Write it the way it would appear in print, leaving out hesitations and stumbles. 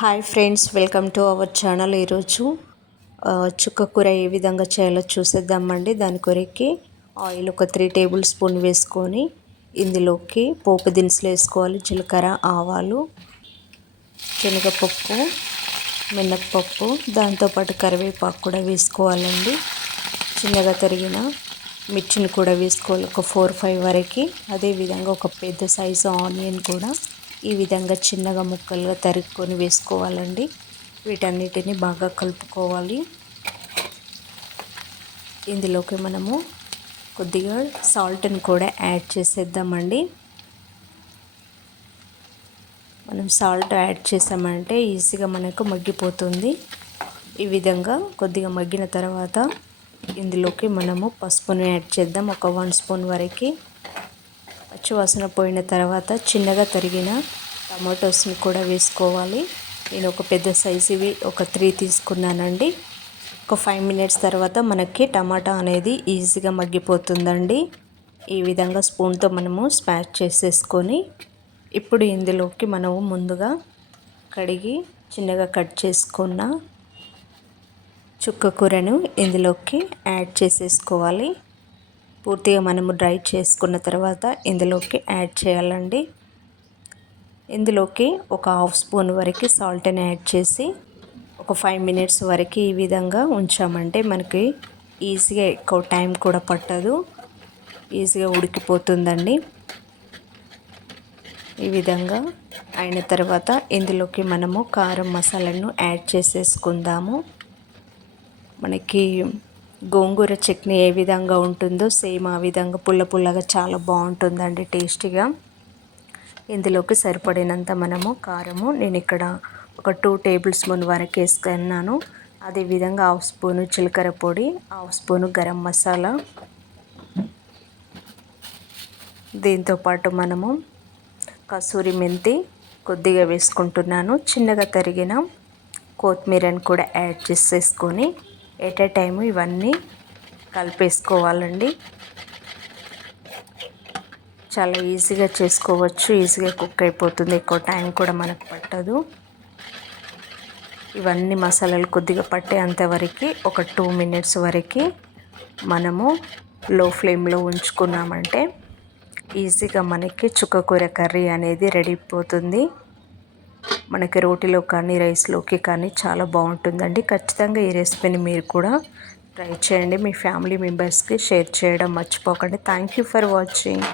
Hi friends, welcome to our channel. ఈరోజు చుక్క కూర ఏ విధంగా చేయాలో చూసేద్దామండి. దాని కొరకి ఆయిల్ ఒక 3 టేబుల్ స్పూన్ వేసుకొని ఇందులోకి పోపు దినుసులు వేసుకోవాలి. జీలకర్ర, ఆవాలు, శనగపప్పు, మినప్పప్పు, దాంతోపాటు కరివేపాకు కూడా వేసుకోవాలండి. చిన్నగా తరిగిన మిర్చిని కూడా వేసుకోవాలి, ఒక 4-5 వరకు. అదేవిధంగా ఒక పెద్ద సైజు ఆనియన్ కూడా ఈ విధంగా చిన్నగా ముక్కలుగా తరుక్కొని వేసుకోవాలండి. వీటన్నిటిని బాగా కలుపుకోవాలి. ఇందులోకి మనము కొద్దిగా సాల్ట్ని కూడా యాడ్ చేసేద్దామండి. మనం సాల్ట్ యాడ్ చేసామంటే ఈజీగా మనకు మగ్గిపోతుంది. ఈ విధంగా కొద్దిగా మగ్గిన తర్వాత ఇందులోకి మనము పసుపును యాడ్ చేద్దాం, ఒక 1 స్పూన్ వరకు. పచ్చివాసన పోయిన తర్వాత చిన్నగా తరిగిన టమాటోస్ని కూడా వేసుకోవాలి. నేను ఒక పెద్ద సైజువి ఒక 3 తీసుకున్నానండి. ఒక 5 మినిట్స్ తర్వాత మనకి టమాటా అనేది ఈజీగా మగ్గిపోతుందండి. ఈ విధంగా స్పూన్తో మనము స్మాష్ చేసేసుకొని ఇప్పుడు ఇందులోకి మనము ముందుగా కడిగి చిన్నగా కట్ చేసుకున్న చుక్క కూరను ఇందులోకి యాడ్ చేసేసుకోవాలి. పూర్తిగా మనము డ్రై చేసుకున్న తర్వాత ఇందులోకి యాడ్ చేయాలండి. ఇందులోకి ఒక 1/2 స్పూన్ వరకు సాల్ట్ని యాడ్ చేసి ఒక 5 మినిట్స్ వరకు ఈ విధంగా ఉంచామంటే మనకి ఈజీగా ఎక్కువ టైం కూడా పట్టదు, ఈజీగా ఉడికిపోతుందండి. ఈ విధంగా అయిన తర్వాత ఇందులోకి మనము కారం మసాలాను యాడ్ చేసేసుకుందాము. మనకి గోంగూర చట్నీ ఏ విధంగా ఉంటుందో సేమ్ ఆ విధంగా పుల్ల పుల్లగా చాలా బాగుంటుందండి, టేస్టీగా. ఇందులోకి సరిపడినంత మనము కారము నేను ఇక్కడ ఒక 2 టేబుల్ స్పూన్ వరకు వేసుకున్నాను. అదేవిధంగా 1/2 స్పూను జీలకర్ర పొడి, 1/2 స్పూను గరం మసాలా, దీంతోపాటు మనము కసూరి మెంతి కొద్దిగా వేసుకుంటున్నాను. చిన్నగా తరిగిన కొత్తిమీరని కూడా యాడ్ చేసేసుకొని ఎట్ ఏ టైము ఇవన్నీ కలిపేసుకోవాలండి. చాలా ఈజీగా చేసుకోవచ్చు, ఈజీగా కుక్ అయిపోతుంది, ఎక్కువ టైం కూడా మనకు పట్టదు. ఇవన్నీ మసాలాలు కొద్దిగా పట్టేంతవరకు ఒక 2 మినిట్స్ వరకు మనము లో ఫ్లేమ్లో ఉంచుకున్నామంటే ఈజీగా మనకి చుక్క కూర కర్రీ అనేది రెడీ అయిపోతుంది. మనకి రోటీలో కానీ రైస్లోకి కానీ చాలా బాగుంటుందండి. ఖచ్చితంగా ఈ రెసిపీని మీరు కూడా ట్రై చేయండి. మీ ఫ్యామిలీ మెంబర్స్కి షేర్ చేయడం మర్చిపోకండి. Thank you for watching.